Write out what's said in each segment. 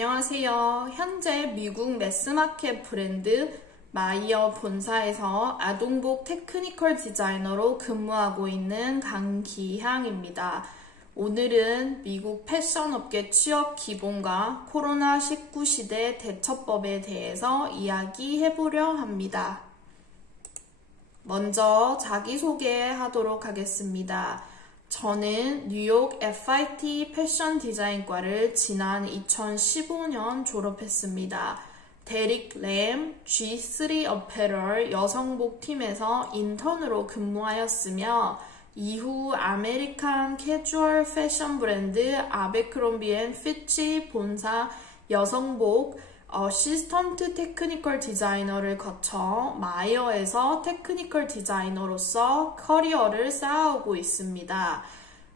안녕하세요. 현재 미국 매스마켓 브랜드 마이어 본사에서 아동복 테크니컬 디자이너로 근무하고 있는 강기향입니다. 오늘은 미국 패션업계 취업 기본과 코로나19 시대 대처법에 대해서 이야기해보려 합니다. 먼저 자기소개하도록 하겠습니다. 저는 뉴욕 FIT 패션 디자인과를 지난 2015년 졸업했습니다. 데릭 램 G3 어페럴 여성복 팀에서 인턴으로 근무하였으며 이후 아메리칸 캐주얼 패션 브랜드 아베크롬비 앤 피치 본사 여성복 어시스턴트 테크니컬 디자이너를 거쳐 마이어에서 테크니컬 디자이너로서 커리어를 쌓아오고 있습니다.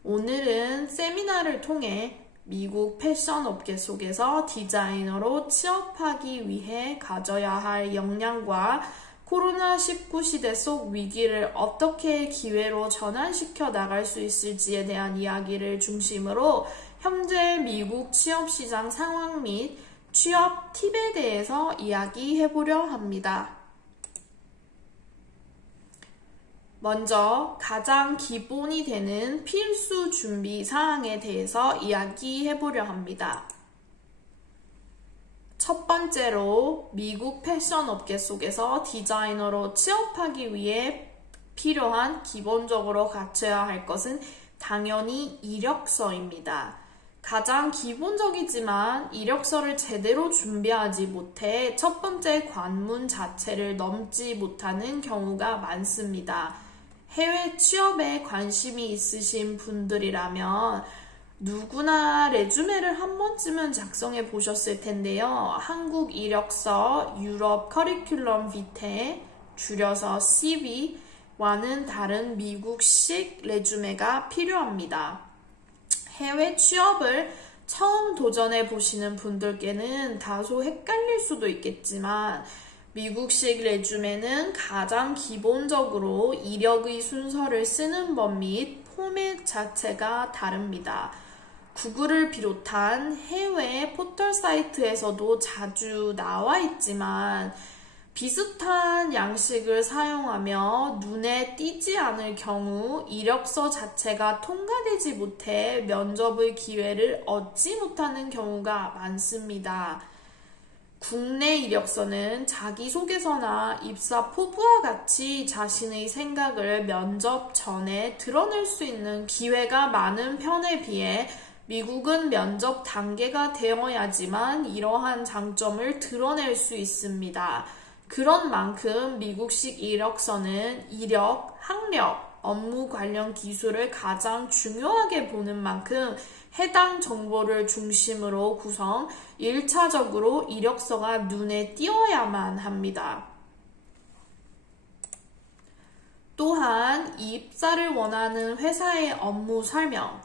오늘은 세미나를 통해 미국 패션 업계 속에서 디자이너로 취업하기 위해 가져야 할 역량과 코로나19 시대 속 위기를 어떻게 기회로 전환시켜 나갈 수 있을지에 대한 이야기를 중심으로 현재 미국 취업시장 상황 및 취업 팁에 대해서 이야기해보려 합니다. 먼저 가장 기본이 되는 필수 준비 사항에 대해서 이야기해보려 합니다. 첫 번째로 미국 패션 업계 속에서 디자이너로 취업하기 위해 필요한 기본적으로 갖춰야 할 것은 당연히 이력서입니다. 가장 기본적이지만 이력서를 제대로 준비하지 못해 첫 번째 관문 자체를 넘지 못하는 경우가 많습니다. 해외 취업에 관심이 있으신 분들이라면 누구나 레주메를 한 번쯤은 작성해 보셨을 텐데요. 한국 이력서, 유럽 커리큘럼 비테, 줄여서 CV와는 다른 미국식 레주메가 필요합니다. 해외 취업을 처음 도전해 보시는 분들께는 다소 헷갈릴 수도 있겠지만 미국식 레주메는 가장 기본적으로 이력의 순서를 쓰는 법 및 포맷 자체가 다릅니다. 구글을 비롯한 해외 포털 사이트에서도 자주 나와 있지만 비슷한 양식을 사용하며 눈에 띄지 않을 경우 이력서 자체가 통과되지 못해 면접의 기회를 얻지 못하는 경우가 많습니다. 국내 이력서는 자기소개서나 입사 포부와 같이 자신의 생각을 면접 전에 드러낼 수 있는 기회가 많은 편에 비해 미국은 면접 단계가 되어야지만 이러한 장점을 드러낼 수 있습니다. 그런 만큼 미국식 이력서는 이력, 학력, 업무 관련 기술을 가장 중요하게 보는 만큼 해당 정보를 중심으로 구성, 1차적으로 이력서가 눈에 띄어야만 합니다. 또한 입사를 원하는 회사의 업무 설명,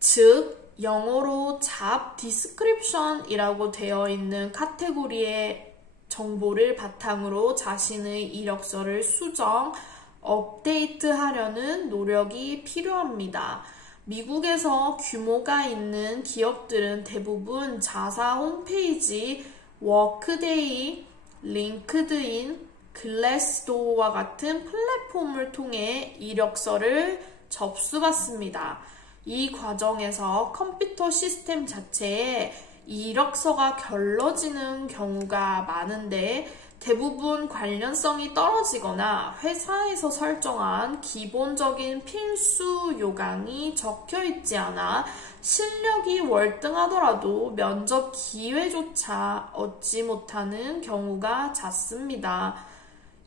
즉 영어로 잡 디스크립션이라고 되어 있는 카테고리의 정보를 바탕으로 자신의 이력서를 수정, 업데이트하려는 노력이 필요합니다. 미국에서 규모가 있는 기업들은 대부분 자사 홈페이지, 워크데이, 링크드인, 글래스도어와 같은 플랫폼을 통해 이력서를 접수받습니다. 이 과정에서 컴퓨터 시스템 자체에 이력서가 결러지는 경우가 많은데 대부분 관련성이 떨어지거나 회사에서 설정한 기본적인 필수 요강이 적혀있지 않아 실력이 월등하더라도 면접 기회조차 얻지 못하는 경우가 잦습니다.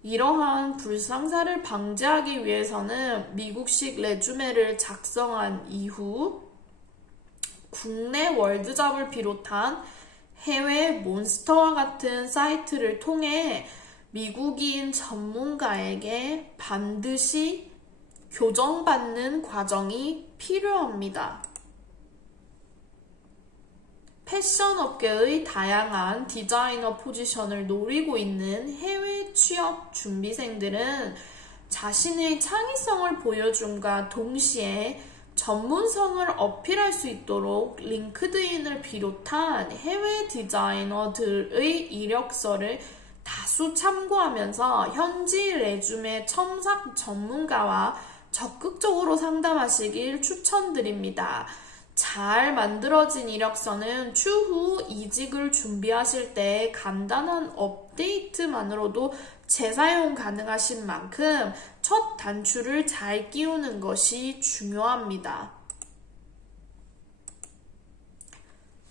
이러한 불상사를 방지하기 위해서는 미국식 레주메를 작성한 이후 국내 월드잡을 비롯한 해외 몬스터와 같은 사이트를 통해 미국인 전문가에게 반드시 교정받는 과정이 필요합니다. 패션 업계의 다양한 디자이너 포지션을 노리고 있는 해외 취업 준비생들은 자신의 창의성을 보여줌과 동시에 전문성을 어필할 수 있도록 링크드인을 비롯한 해외 디자이너들의 이력서를 다수 참고하면서 현지 레주메 첨삭 전문가와 적극적으로 상담하시길 추천드립니다. 잘 만들어진 이력서는 추후 이직을 준비하실 때 간단한 업데이트만으로도 재사용 가능하신 만큼 첫 단추를 잘 끼우는 것이 중요합니다.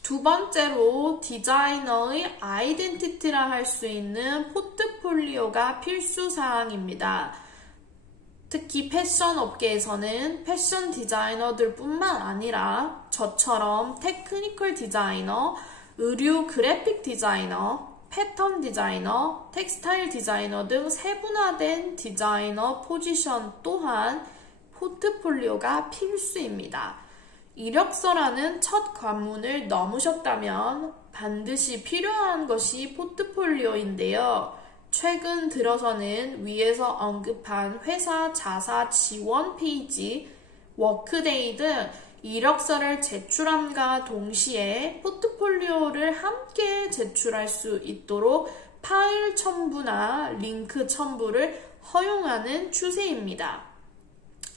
두 번째로 디자이너의 아이덴티티라 할 수 있는 포트폴리오가 필수사항입니다. 특히 패션 업계에서는 패션 디자이너들 뿐만 아니라 저처럼 테크니컬 디자이너, 의류 그래픽 디자이너, 패턴 디자이너, 텍스타일 디자이너 등 세분화된 디자이너 포지션 또한 포트폴리오가 필수입니다. 이력서라는 첫 관문을 넘으셨다면 반드시 필요한 것이 포트폴리오인데요. 최근 들어서는 위에서 언급한 회사 자사 지원 페이지, 워크데이 등 이력서를 제출함과 동시에 포트폴리오를 함께 제출할 수 있도록 파일 첨부나 링크 첨부를 허용하는 추세입니다.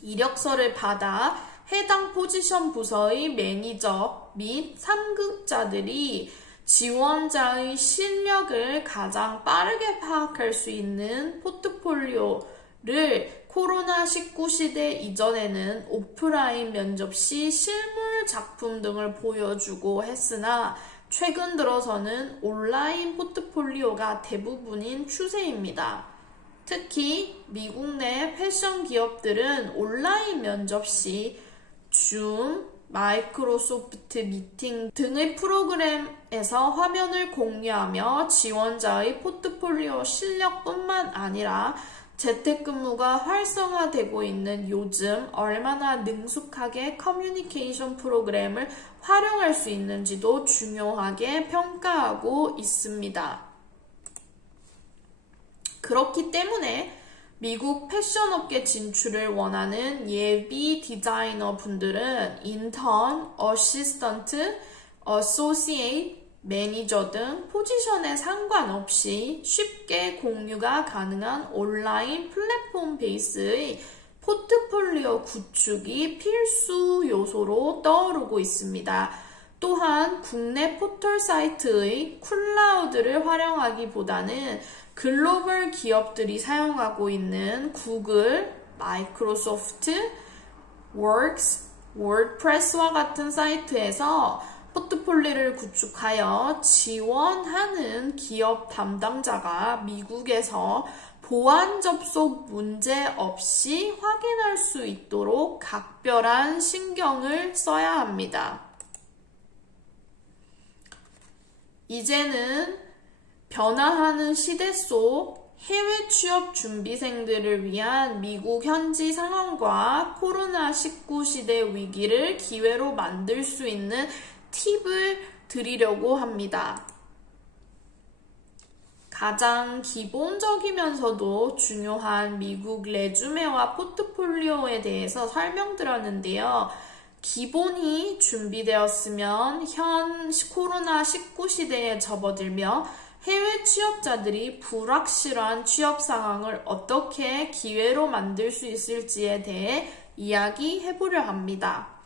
이력서를 받아 해당 포지션 부서의 매니저 및 상급자들이 지원자의 실력을 가장 빠르게 파악할 수 있는 포트폴리오를 코로나19 시대 이전에는 오프라인 면접 시 실물 작품 등을 보여주고 했으나 최근 들어서는 온라인 포트폴리오가 대부분인 추세입니다. 특히 미국 내 패션 기업들은 온라인 면접 시 줌, 마이크로소프트 미팅 등의 프로그램에서 화면을 공유하며 지원자의 포트폴리오 실력뿐만 아니라 재택근무가 활성화되고 있는 요즘 얼마나 능숙하게 커뮤니케이션 프로그램을 활용할 수 있는지도 중요하게 평가하고 있습니다. 그렇기 때문에 미국 패션업계 진출을 원하는 예비 디자이너 분들은 인턴, 어시스턴트, 어소시에이트, 매니저 등 포지션에 상관없이 쉽게 공유가 가능한 온라인 플랫폼 베이스의 포트폴리오 구축이 필수 요소로 떠오르고 있습니다. 또한 국내 포털 사이트의 클라우드를 활용하기보다는 글로벌 기업들이 사용하고 있는 구글, 마이크로소프트, 웍스, 워드프레스와 같은 사이트에서 포트폴리오를 구축하여 지원하는 기업 담당자가 미국에서 보안 접속 문제 없이 확인할 수 있도록 각별한 신경을 써야 합니다. 이제는 변화하는 시대 속 해외 취업 준비생들을 위한 미국 현지 상황과 코로나19 시대 위기를 기회로 만들 수 있는 팁을 드리려고 합니다. 가장 기본적이면서도 중요한 미국 레주메와 포트폴리오에 대해서 설명드렸는데요. 기본이 준비되었으면 현 코로나19 시대에 접어들며 해외 취업자들이 불확실한 취업 상황을 어떻게 기회로 만들 수 있을지에 대해 이야기해보려 합니다.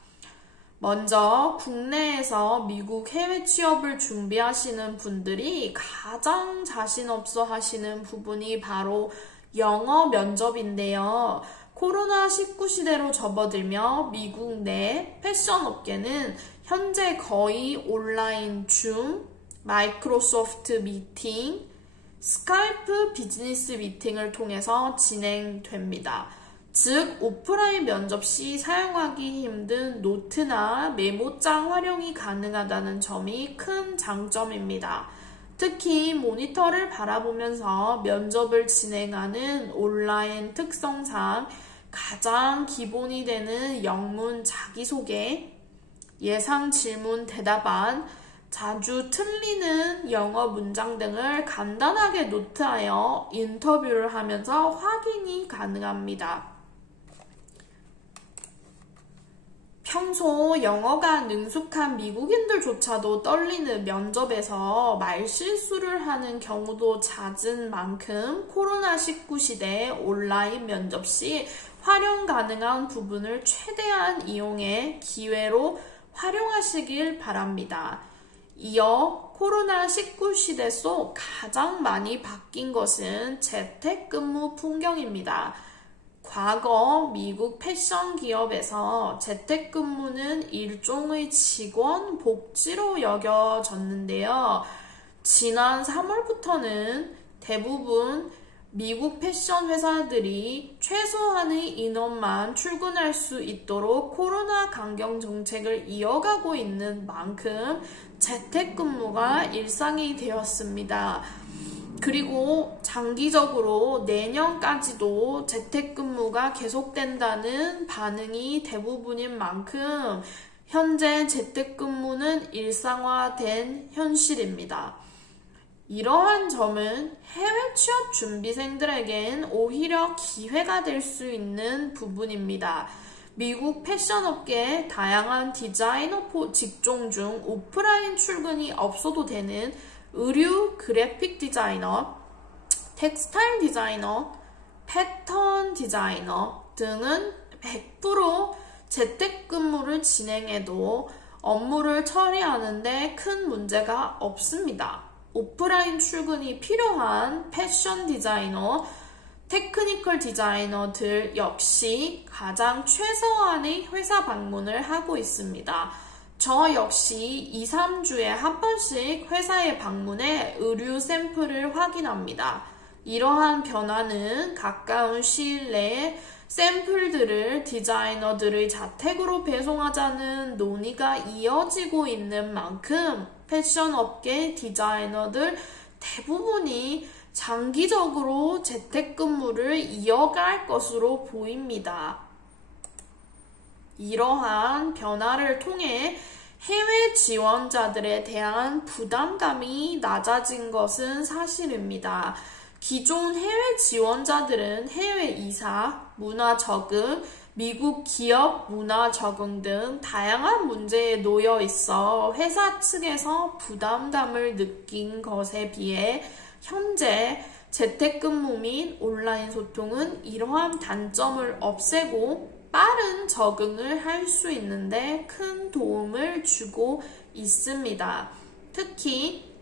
먼저 국내에서 미국 해외 취업을 준비하시는 분들이 가장 자신 없어 하시는 부분이 바로 영어 면접인데요. 코로나19 시대로 접어들며 미국 내 패션 업계는 현재 거의 온라인 줌, 마이크로소프트 미팅, 스카이프 비즈니스 미팅을 통해서 진행됩니다. 즉, 오프라인 면접 시 사용하기 힘든 노트나 메모장 활용이 가능하다는 점이 큰 장점입니다. 특히 모니터를 바라보면서 면접을 진행하는 온라인 특성상 가장 기본이 되는 영문 자기소개, 예상 질문 대답안, 자주 틀리는 영어 문장 등을 간단하게 노트하여 인터뷰를 하면서 확인이 가능합니다. 평소 영어가 능숙한 미국인들조차도 떨리는 면접에서 말실수를 하는 경우도 잦은 만큼 코로나19 시대 온라인 면접 시 활용 가능한 부분을 최대한 이용해 기회로 활용하시길 바랍니다. 이어 코로나19 시대 속 가장 많이 바뀐 것은 재택근무 풍경입니다. 과거 미국 패션 기업에서 재택근무는 일종의 직원 복지로 여겨졌는데요. 지난 3월부터는 대부분 미국 패션 회사들이 최소한의 인원만 출근할 수 있도록 코로나 강경 정책을 이어가고 있는 만큼 재택근무가 일상이 되었습니다. 그리고 장기적으로 내년까지도 재택근무가 계속된다는 반응이 대부분인 만큼 현재 재택근무는 일상화된 현실입니다. 이러한 점은 해외 취업 준비생들에겐 오히려 기회가 될 수 있는 부분입니다. 미국 패션업계의 다양한 디자이너 직종 중 오프라인 출근이 없어도 되는 의류 그래픽 디자이너, 텍스타일 디자이너, 패턴 디자이너 등은 100% 재택근무를 진행해도 업무를 처리하는데 큰 문제가 없습니다. 오프라인 출근이 필요한 패션 디자이너, 테크니컬 디자이너들 역시 가장 최소한의 회사 방문을 하고 있습니다. 저 역시 2, 3주에 한 번씩 회사에 방문해 의류 샘플을 확인합니다. 이러한 변화는 가까운 시일 내에 샘플들을 디자이너들의 자택으로 배송하자는 논의가 이어지고 있는 만큼 패션업계 디자이너들 대부분이 장기적으로 재택근무를 이어갈 것으로 보입니다. 이러한 변화를 통해 해외 지원자들에 대한 부담감이 낮아진 것은 사실입니다. 기존 해외 지원자들은 해외 이사, 문화 적응, 미국 기업 문화 적응 등 다양한 문제에 놓여 있어 회사 측에서 부담감을 느낀 것에 비해 현재 재택근무 및 온라인 소통은 이러한 단점을 없애고 빠른 적응을 할 수 있는데 큰 도움을 주고 있습니다. 특히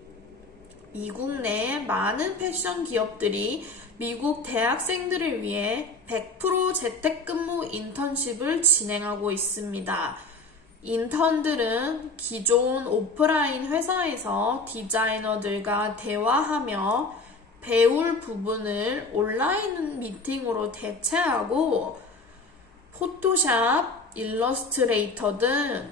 미국 내 많은 패션 기업들이 미국 대학생들을 위해 100% 재택근무 인턴십을 진행하고 있습니다. 인턴들은 기존 오프라인 회사에서 디자이너들과 대화하며 배울 부분을 온라인 미팅으로 대체하고 포토샵, 일러스트레이터 등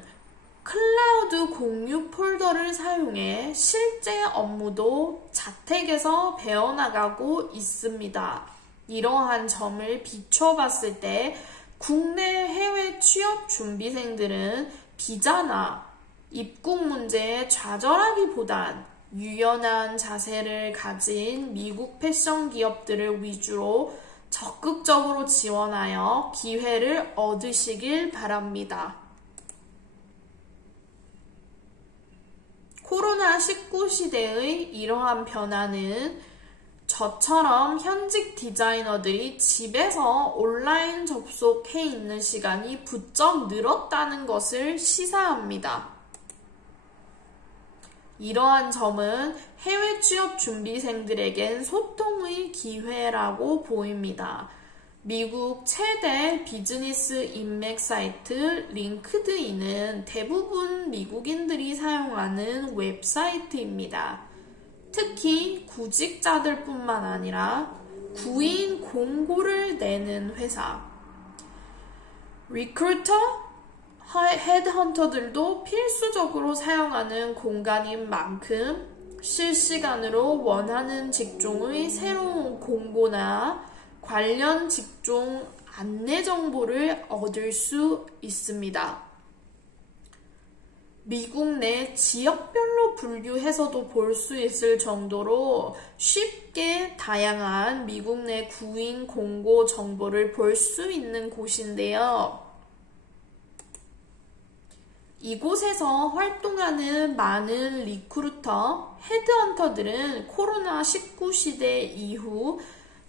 클라우드 공유 폴더를 사용해 실제 업무도 자택에서 배워나가고 있습니다. 이러한 점을 비춰봤을 때 국내 해외 취업 준비생들은 비자나 입국 문제에 좌절하기보단 유연한 자세를 가진 미국 패션 기업들을 위주로 적극적으로 지원하여 기회를 얻으시길 바랍니다. 코로나19 시대의 이러한 변화는 저처럼 현직 디자이너들이 집에서 온라인 접속해 있는 시간이 부쩍 늘었다는 것을 시사합니다. 이러한 점은 해외 취업 준비생들에겐 소통의 기회라고 보입니다. 미국 최대 비즈니스 인맥 사이트 링크드인은 대부분 미국인들이 사용하는 웹사이트입니다. 특히 구직자들뿐만 아니라 구인 공고를 내는 회사, 리크루터, 헤드헌터들도 필수적으로 사용하는 공간인 만큼 실시간으로 원하는 직종의 새로운 공고나 관련 직종 안내 정보를 얻을 수 있습니다. 미국 내 지역별로 분류해서도 볼 수 있을 정도로 쉽게 다양한 미국 내 구인 공고 정보를 볼 수 있는 곳인데요. 이곳에서 활동하는 많은 리크루터, 헤드헌터들은 코로나19 시대 이후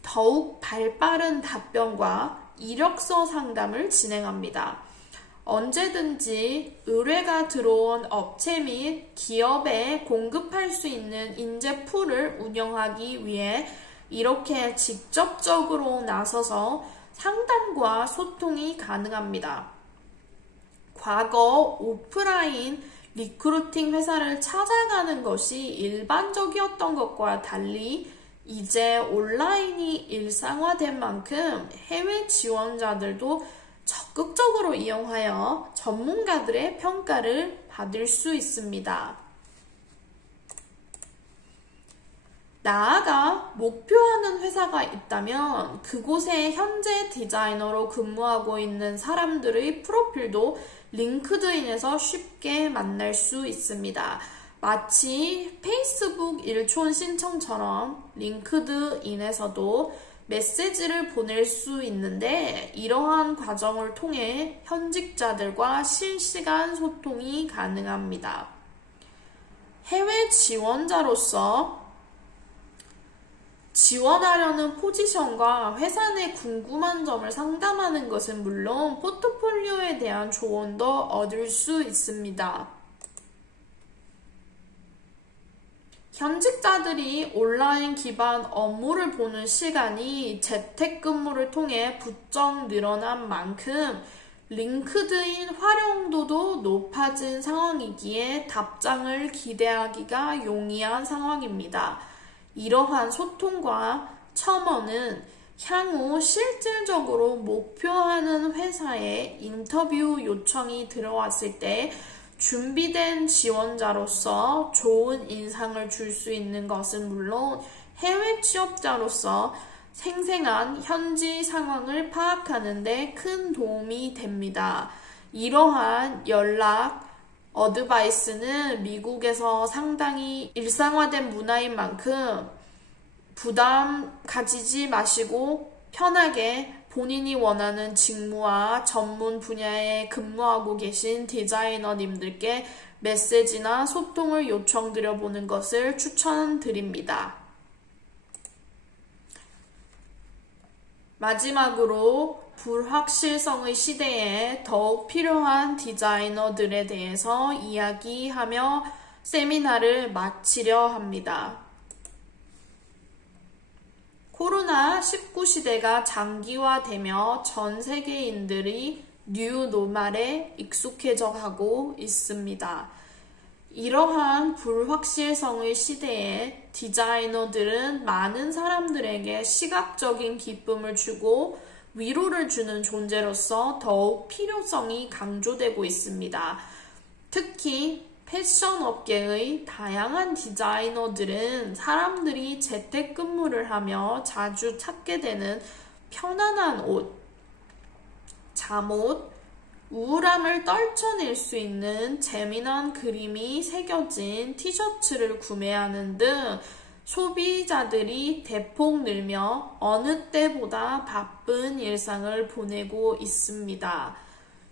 더욱 발빠른 답변과 이력서 상담을 진행합니다. 언제든지 의뢰가 들어온 업체 및 기업에 공급할 수 있는 인재풀을 운영하기 위해 이렇게 직접적으로 나서서 상담과 소통이 가능합니다. 과거 오프라인 리크루팅 회사를 찾아가는 것이 일반적이었던 것과 달리 이제 온라인이 일상화된 만큼 해외 지원자들도 적극적으로 이용하여 전문가들의 평가를 받을 수 있습니다. 나아가 목표하는 회사가 있다면 그곳에 현재 디자이너로 근무하고 있는 사람들의 프로필도 링크드인에서 쉽게 만날 수 있습니다. 마치 페이스북 일촌 신청처럼 링크드인에서도 메시지를 보낼 수 있는데 이러한 과정을 통해 현직자들과 실시간 소통이 가능합니다. 해외 지원자로서 지원하려는 포지션과 회사 내 궁금한 점을 상담하는 것은 물론 포트폴리오에 대한 조언도 얻을 수 있습니다. 현직자들이 온라인 기반 업무를 보는 시간이 재택근무를 통해 부쩍 늘어난 만큼 링크드인 활용도도 높아진 상황이기에 답장을 기대하기가 용이한 상황입니다. 이러한 소통과 첨언은 향후 실질적으로 목표하는 회사에 인터뷰 요청이 들어왔을 때 준비된 지원자로서 좋은 인상을 줄 수 있는 것은 물론 해외 취업자로서 생생한 현지 상황을 파악하는 데 큰 도움이 됩니다. 이러한 연락, 어드바이스는 미국에서 상당히 일상화된 문화인 만큼 부담 가지지 마시고 편하게 본인이 원하는 직무와 전문 분야에 근무하고 계신 디자이너님들께 메시지나 소통을 요청드려 보는 것을 추천드립니다. 마지막으로 불확실성의 시대에 더욱 필요한 디자이너들에 대해서 이야기하며 세미나를 마치려 합니다. 코로나19 시대가 장기화되며 전 세계인들이 뉴 노멀에 익숙해져 가고 있습니다. 이러한 불확실성의 시대에 디자이너들은 많은 사람들에게 시각적인 기쁨을 주고 위로를 주는 존재로서 더욱 필요성이 강조되고 있습니다. 특히 패션 업계의 다양한 디자이너들은 사람들이 재택근무를 하며 자주 찾게 되는 편안한 옷, 잠옷, 우울함을 떨쳐낼 수 있는 재미난 그림이 새겨진 티셔츠를 구매하는 등 소비자들이 대폭 늘며 어느 때보다 바쁜 일상을 보내고 있습니다.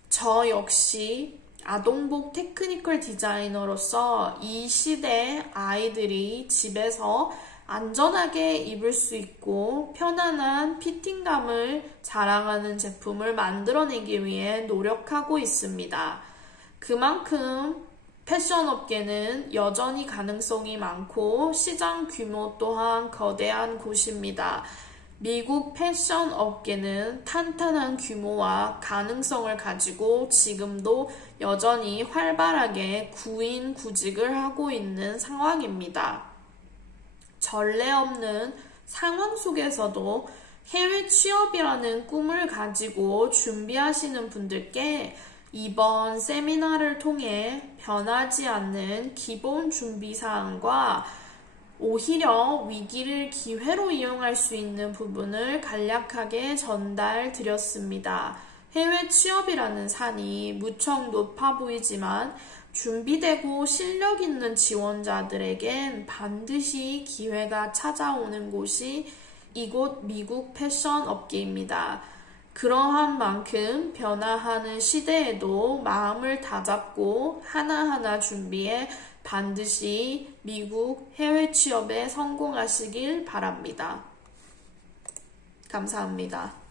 저 역시 아동복 테크니컬 디자이너로서 이 시대 아이들이 집에서 안전하게 입을 수 있고 편안한 피팅감을 자랑하는 제품을 만들어내기 위해 노력하고 있습니다. 그만큼 패션 업계는 여전히 가능성이 많고 시장 규모 또한 거대한 곳입니다. 미국 패션 업계는 탄탄한 규모와 가능성을 가지고 지금도 여전히 활발하게 구인구직을 하고 있는 상황입니다. 전례 없는 상황 속에서도 해외 취업이라는 꿈을 가지고 준비하시는 분들께 이번 세미나를 통해 변하지 않는 기본 준비사항과 오히려 위기를 기회로 이용할 수 있는 부분을 간략하게 전달드렸습니다. 해외 취업이라는 산이 무척 높아 보이지만 준비되고 실력 있는 지원자들에겐 반드시 기회가 찾아오는 곳이 이곳 미국 패션 업계입니다. 그러한 만큼 변화하는 시대에도 마음을 다잡고 하나하나 준비해 반드시 미국 해외 취업에 성공하시길 바랍니다. 감사합니다.